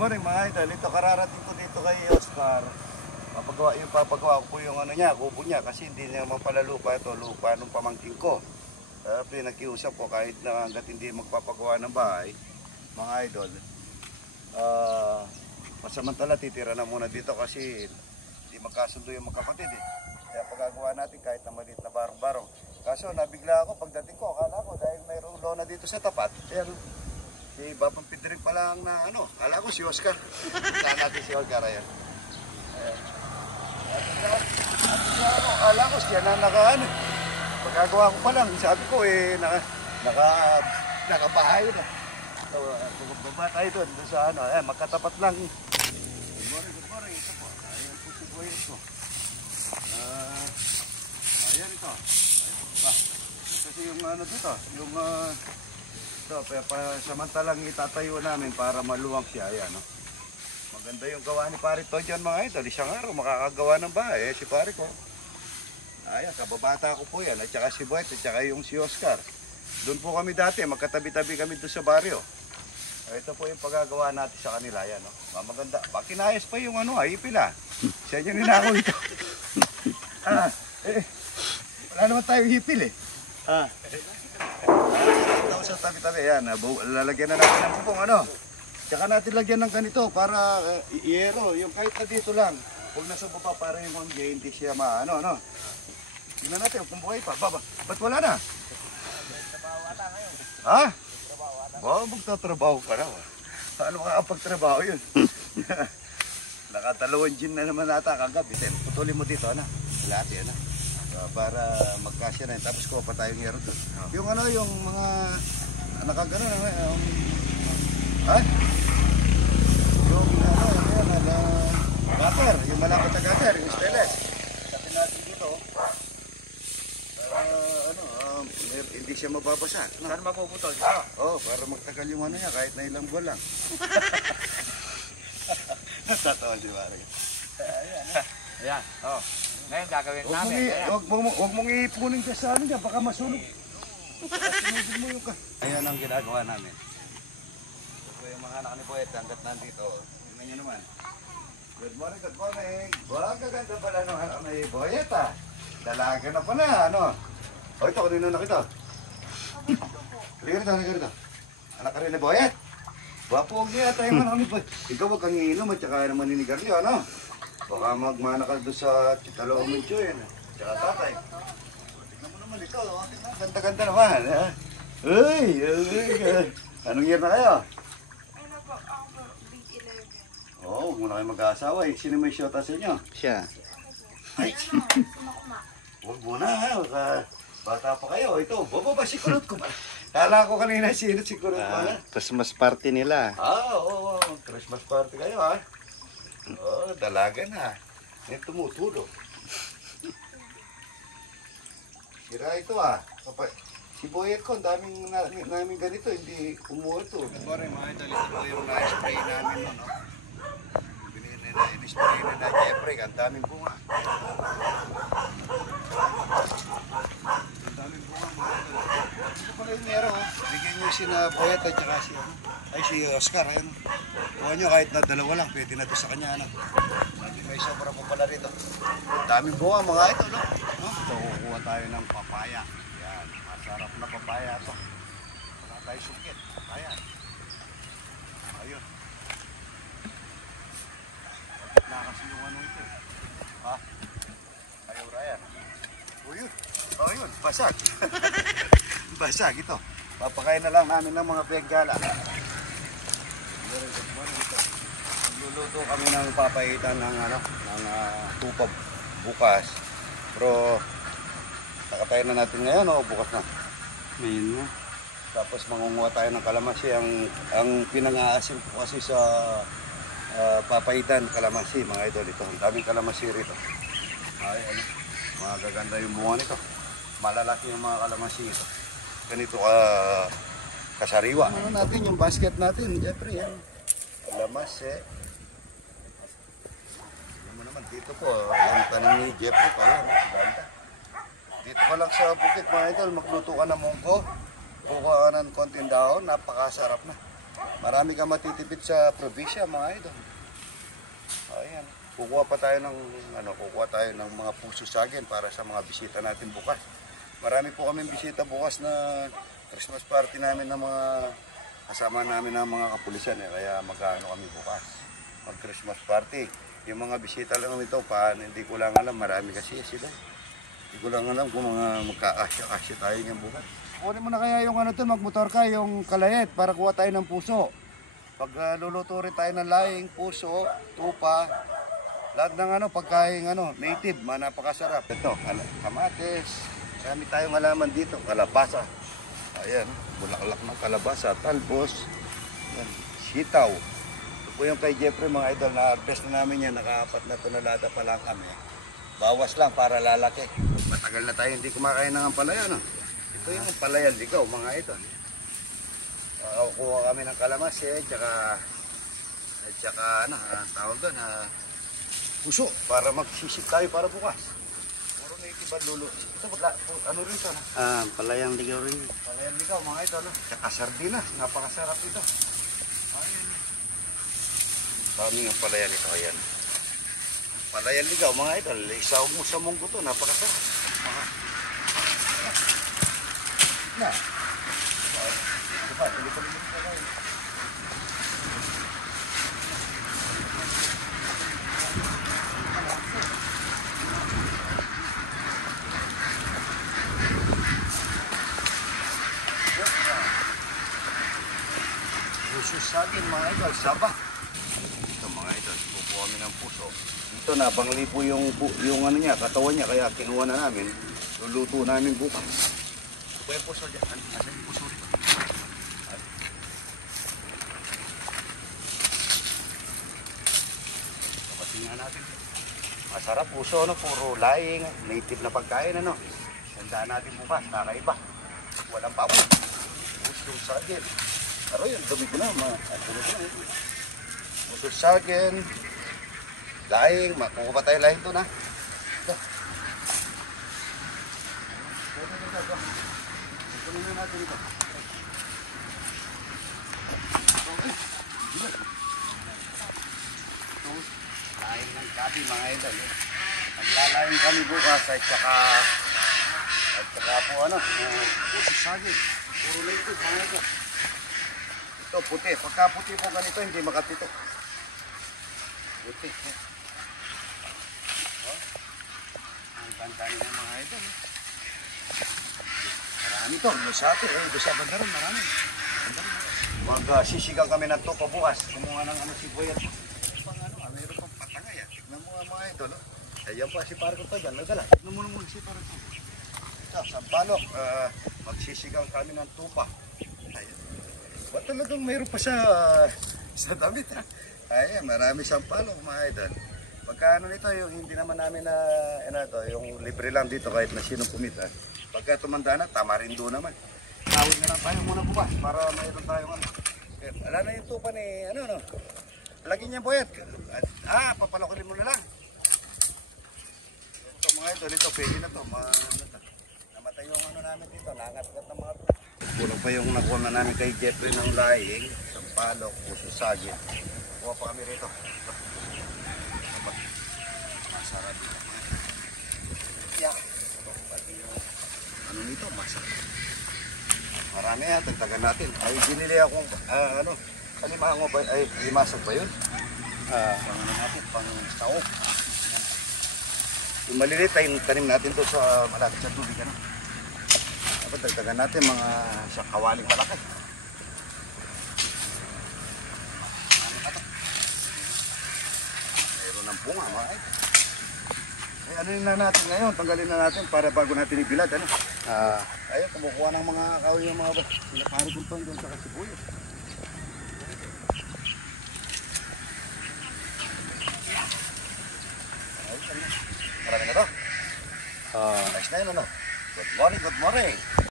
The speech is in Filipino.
morning mga idol. Ito kararating ko dito kay Oscar. Papagawa ko po yung ano niya, kubo niya kasi hindi niya mapala lupa ito, lupa nung pamangkin ko. Kaya nakiusap ko kahit na hanggat hindi magpapagawa ng bahay, mga idol, pasamantala titira na muna dito kasi hindi magkasundo yung magkapatid eh. Kaya pagagawa natin kahit na maliit na barong-barong. Kaso nabigla ako pagdating ko, akala ko dahil mayroong lona dito sa tapat, si Babang Pidring pala ang na ano, akala ko si Oscar. Saan natin si Oscar ayan. Akala ko siya na nakaano. Pagkagawa ko pa lang, sabi ko nakabahay na. So, bumaba tayo doon sa ano, magkatapat lang. Good morning, ito po. Ayan po si Boy ito. Ayan ito. Ba, kasi yung ano dito, yung samantalang itatayo namin para maluwang siya, ayan no. Maganda yung gawa ni Pare to dyan mga idol. Isang araw makakagawa ng bahay. Si Pare ko. Ayan, kababata ko po yan. At saka si Boyet, at saka yung si Oscar. Doon po kami dati. Magkatabi-tabi kami doon sa baryo. Ito po yung pagagawa natin sa kanila. Ayan, no? Maganda. Kinayas pa yung ano, ipil ah. Siya nyo ninakaw ito. Wala naman tayo hipil eh. Ito sa tabi-tabi. Ayan, lalagyan na natin ng bubong ano. Tsaka natin lagyan ng ganito para iero, yung kahit na dito lang. Huwag nasa baba para yung hangge, hindi siya maano, ano. Tingnan natin kung buhay pa. Ba't wala na? Trabaho ata ngayon. Ha? Magtatrabaho pa na. Paano makakapagtrabaho yun? Nakatalawang gym na naman ata kagabi. Putulin mo dito, ano? Lati, ano? Para magkasya na yun. Tapos kuha pa tayong hero doon. Yung ano, yung mga nakagano na, yung gutter, yung malapit na gutter, yung stainless. Sabi natin dito, hindi siya mababasa. No? Saan mapuputol dito? Para magtagal yung ano niya, kahit na ilang buwan lang. Natatawa si Pare. Ayan, ngayon gagawin namin. Huwag mong iipunin ka sa ano niya, baka masunog. Sunugin mo yung ka. Ayan ang ginagawa namin. Yung mga anak ni Boyet, hanggat nandito, tingnan nyo naman. Good morning, good morning. Wag kaganda pala nung anak ni Boyet ah. Dalaga na pala, ano? Ito, kanina na kita. Halika rito. Anak ka rin ni Boyet. Wapo, huwag niya tayo man ni Boyet. Ikaw huwag kang iinom at saka naman ninigaryo, ano? Baka magmana ka doon sa Chitalo Muncho yun. Tsaka tatay. Tingnan mo naman ikaw, ganda-ganda naman. Uy, anong year na kayo? Huwag mo na kayo mag-aasawa eh. Sino may syota sa inyo? Siya. Ay, huwag mo na ha. Bata pa kayo. Ito, ba si Kurot ko ba? Kala ko kanina sino si Kurot pa. Christmas party nila. Oo. Christmas party kayo ha. Dalaga na. May tumutulog. Sira ito ah. Si Boyet ko, daming namin ganito. Hindi umuha ito. Good morning mga idol. Ito po yung na-spray namin no. In-spray na Jeffrey, ang daming bunga. Ang daming bunga mga ito. Ito pala yung nero. Bigyan nyo si na Boyet at saka si Oscar. Ayun. Kuha nyo kahit na dalawa lang, pwede na ito sa kanya. Ano? May sobra po pala rito. Ang daming bunga mga ito. No? So kukuha tayo ng papaya. Yan, masarap na papaya ito. Wala tayo sukit. Papaya. Ayun. Na kasi yung ano ito eh. Ayaw Ryan. Yun. Basag. Basag ito. Papakain na lang namin ng mga peggala. Magluluto kami ng papaitan ng tupab bukas. Pero nakatayin na natin ngayon o bukas na? Ngayon na. Tapos mangunguha tayo ng kalamansi. Ang pinang-aasim ko kasi sa papaitan, kalamansi mga idol ito. Ang daming kalamansi rito. Ay, magaganda yung bunga nito. Malalaki yung mga kalamansi ito. Ganito kasariwa. Ano natin yung basket natin, Jeffrey? Yan. Kalamansi. Ano mo naman dito po, yung tanim ni Jeffrey ko. Yan, ganda. Dito ka lang sa bukit mga idol, magluto ka ng munggo. Kukuha ka ng konting dahon, napakasarap na. Marami kang matitipid sa probinsya, mga idol. Ayan. Kukuha tayo ng mga puso saging para sa mga bisita natin bukas. Marami po kami bisita bukas na Christmas party namin ng mga kasama namin ng mga kapulisan kaya magkano kami bukas. Mag-Christmas party. Yung mga bisita lang ito, hindi ko lang alam, marami kasi sila. Hindi ko lang alam kung mga magkakasya tayo ng bukas. Kunin mo na kaya yung magmotor ka, yung kalayet para kuha tayo ng puso. Pag luluto rin tayo ng laing, puso, tupa, lahat ng pagkain native, napakasarap. Ito, kamatis, marami tayong halaman dito, kalabasa. Ayan, bulaklak ng kalabasa, talbos, ayan, sitaw. Ito po yung kay Jeffrey, mga idol, na-harvest na namin yan, naka-4 na tonelada pa lang kami. Bawas lang para lalaki. Matagal na tayo hindi kumakain ng ampalaya, no? Ito yung ampalaya ligaw, mga idol. Kuha kami ng kalamansi, tsaka tawag doon, puso, para magsisip tayo para bukas. Puro native ang lulo. Ito, ano rin ito? Palayang ligaw rin. Palayang ligaw, mga idol. Tsaka sardinas, napakasarap ito. Ayan. Daming ang palayan ito, ayan. Palayang ligaw, mga idol. Isaw mo sa munggo to, napakasarap. Na. Diba, tuloy-tuloy mo kayo. Puso saging, mga idol, saba. Ito, mga idol, kukuha kami ng puso. Ito na, panglipo yung katawan niya, kaya kinuha na namin. Luluto namin bukas. Ito ba yung puso dyan? Asan yung puso rito? Kapatingnan natin. Masarap puso, puro laing, native na pagkain, Tandaan natin bukas, kakaiba. Walang pawon. Puso saging. Pero yun, dumi ko na, puso saging, laing, makuha pa tayo laing doon, Ito. Kunin natin ito. Laing ng gabi, mga idol. Naglalaing kami bukas at saka po puso saging. Puro native, mga idol. Ito, puti. Pagka puti po ganito, hindi makapito. Puti. Ang ganda nila, mga idol. Marami ito. Lusate. Dosa banda rin. Marami. Mag-sisigang kami ng tupa bukas. Kumuha ng sibuyat. Mayroon pang patangay. Tignan mo mga idol. Ayan pa si Parko to dyan. Nagdala. Tignan mo naman si Parko. Sa balok, magsisigang kami ng tupa. Ayan. Ba't talagang mayroon pa sa damit, Ayan, marami siyang palong, mga idol. Pagka nito, yung hindi naman namin yung libre lang dito kahit na sinong kumita. Pagka tumanda na, tama rin doon naman. Tawid na lang tayo muna bukas para mayroon tayong wala na yung tupa ni, lagyan niya boyat. Papalakulin mo na lang. Ito mga idol, ito, pwede na to. Namatay yung namin dito, nangat-ngat ng mga kulang pa yung nakuha na namin kay Jeffrey ng laing, sampalok, puso saging. Kuha pa kami rito. Masarap dito. Yeah. Pati yung nito, masarap. Marami yan, tagtagan natin. Ay, binili akong, kalimango ba, limasag ba yun? Pang natin, pang saok. Yung maliliit, tanim natin to sa malapit sa tubig, Dapat dagdagan natin mga sa kawaling malaki. Mayroon ng bunga, mga idol. Ano na natin ngayon? Tanggalin na natin para bago natin ibilad, Ayun, kumukuha ng mga kahoy yung mga pinapari kong doon sa kasibuyas. Marami na to. Nice na yun, Good morning, good morning.